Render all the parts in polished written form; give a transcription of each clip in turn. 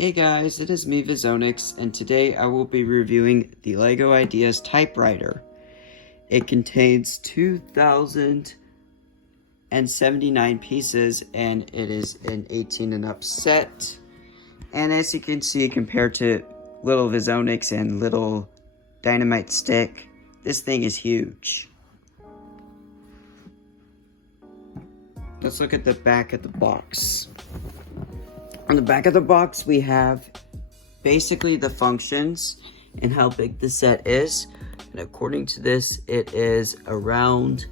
Hey guys, it is me Vizonex, and today I will be reviewing the LEGO Ideas Typewriter. It contains 2,079 pieces, and it is an 18 and up set. And as you can see, compared to little Vizonex and little Dynamite Stick, this thing is huge. Let's look at the back of the box. On the back of the box, we have basically the functions and how big the set is. And according to this, it is around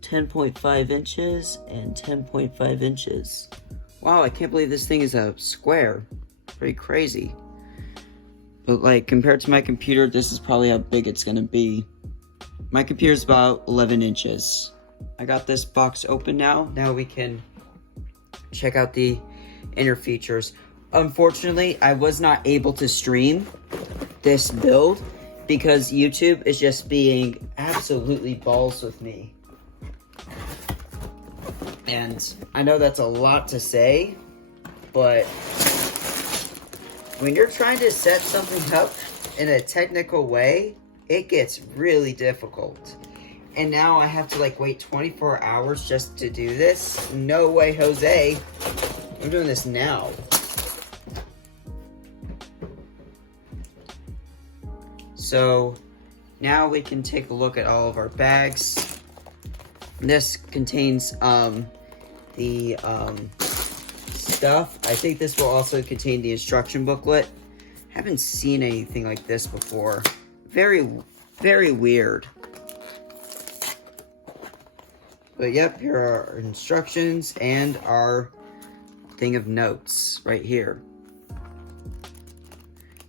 10.5 inches and 10.5 inches. Wow, I can't believe this thing is a square. Pretty crazy. But like, compared to my computer, this is probably how big it's gonna be. My computer is about 11 inches. I got this box open now. Now we can check out the inner features. Unfortunately, I was not able to stream this build because YouTube is just being absolutely balls with me. And I know that's a lot to say, but when you're trying to set something up in a technical way, it gets really difficult. And now I have to like wait 24 hours just to do this? No way, Jose. I'm doing this now. So now we can take a look at all of our bags. This contains the stuff. I think this will also contain the instruction booklet. Haven't seen anything like this before. Very, very weird. But yep, here are our instructions and our thing of notes right here.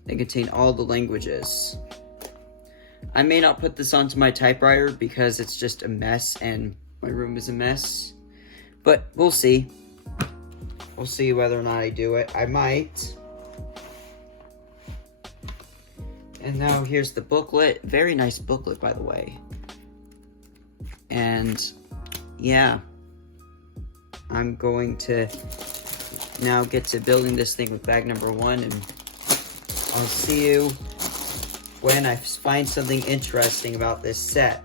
They contain all the languages. I may not put this onto my typewriter because it's just a mess and my room is a mess. But we'll see. We'll see whether or not I do it. I might. And now here's the booklet. Very nice booklet, by the way. And yeah, I'm going to now get to building this thing with bag number 1, and I'll see you when I find something interesting about this set.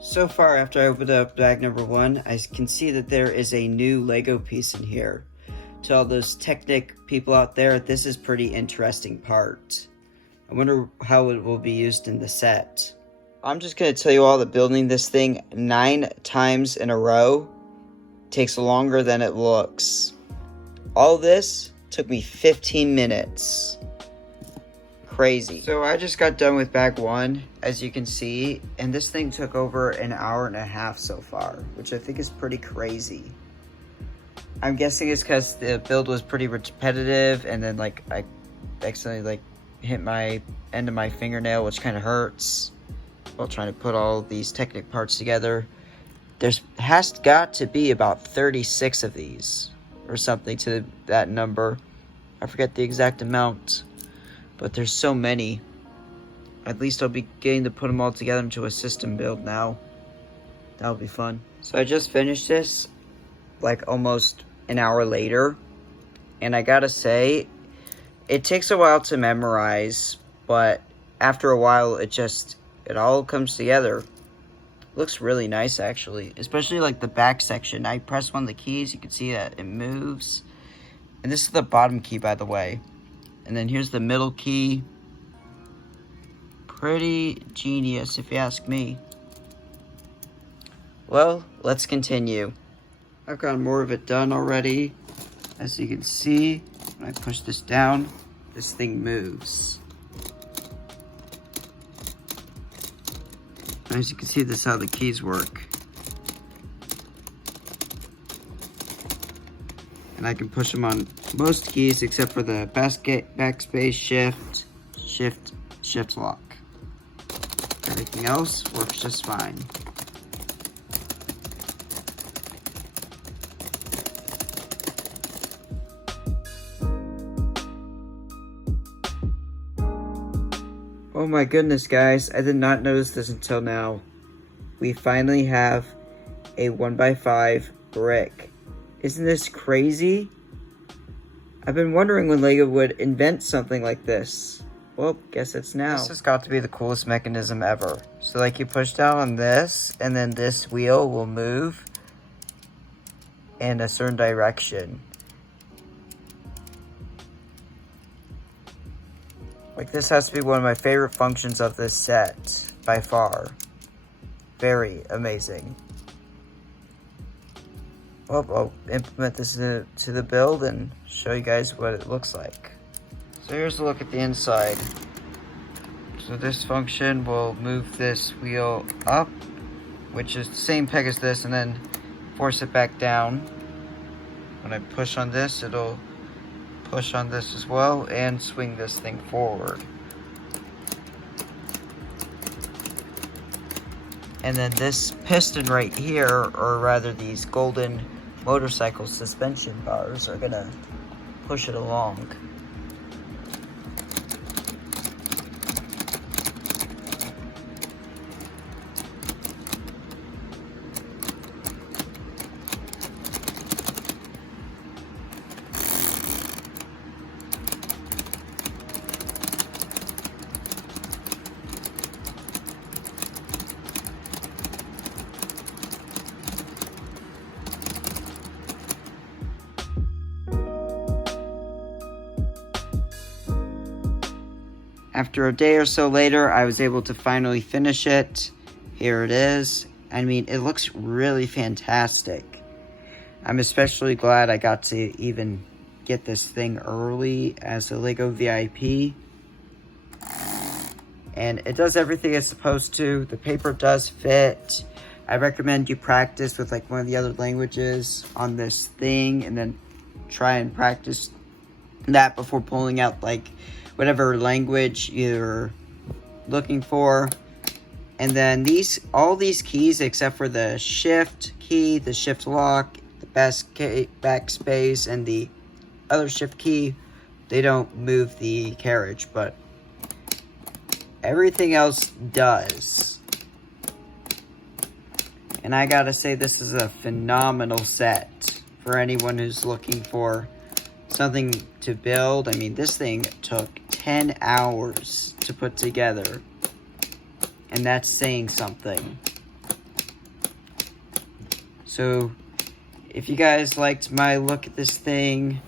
So far, after I opened up bag number 1, I can see that there is a new Lego piece in here. To all those Technic people out there, this is pretty interesting part. I wonder how it will be used in the set. I'm just going to tell you all that building this thing 9 times in a row takes longer than it looks. All this took me 15 minutes. Crazy. So I just got done with bag 1, as you can see, and this thing took over an hour and a half so far, which I think is pretty crazy. I'm guessing it's because the build was pretty repetitive, and then like I accidentally like hit my end of my fingernail, which kind of hurts, while trying to put all these Technic parts together. There's got to be about 36 of these, or something to that number. I forget the exact amount, but there's so many. At least I'll be getting to put them all together into a system build now. That'll be fun. So I just finished this like almost an hour later, and I gotta say, it takes a while to memorize, but after a while it all comes together. Looks really nice, actually, especially like the back section. I press one of the keys, you can see that it moves. And this is the bottom key, by the way. And then here's the middle key. Pretty genius, if you ask me. Well, let's continue. I've got more of it done already. As you can see, when I push this down, this thing moves. As you can see, this is how the keys work. And I can push them on most keys except for the backspace, shift lock. Everything else works just fine. Oh my goodness, guys, I did not notice this until now. We finally have a 1x5 brick. Isn't this crazy? I've been wondering when LEGO would invent something like this. Well, guess it's now. This has got to be the coolest mechanism ever. So like you push down on this, and then this wheel will move in a certain direction. Like, this has to be one of my favorite functions of this set, by far. Very amazing. Well, I'll implement this to the build and show you guys what it looks like. So here's a look at the inside. So this function will move this wheel up, which is the same peg as this, and then force it back down. When I push on this, it'll push on this as well and swing this thing forward. And then this piston right here, or rather these golden motorcycle suspension bars, are gonna push it along. After a day or so later, I was able to finally finish it. Here it is. I mean, it looks really fantastic. I'm especially glad I got to even get this thing early as a LEGO VIP. And it does everything it's supposed to. The paper does fit. I recommend you practice with like one of the other languages on this thing, and then try and practice that before pulling out like whatever language you're looking for. And then all these keys, except for the shift key, the shift lock, the backspace, and the other shift key, they don't move the carriage, but everything else does. And I gotta say, this is a phenomenal set for anyone who's looking for something to build. I mean, this thing took 10 hours to put together, and that's saying something. So if you guys liked my look at this thing,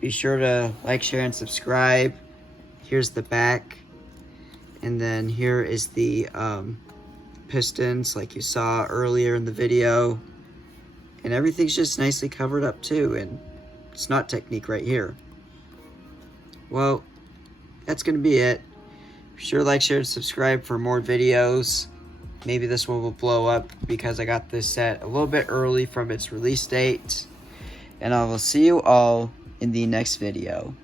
be sure to like, share, and subscribe. Here's the back, and then here is the pistons like you saw earlier in the video, and everything's just nicely covered up too, and it's not technique right here. Well, that's gonna be it. Be sure to like, share, and subscribe for more videos. Maybe this one will blow up because I got this set a little bit early from its release date. And I will see you all in the next video.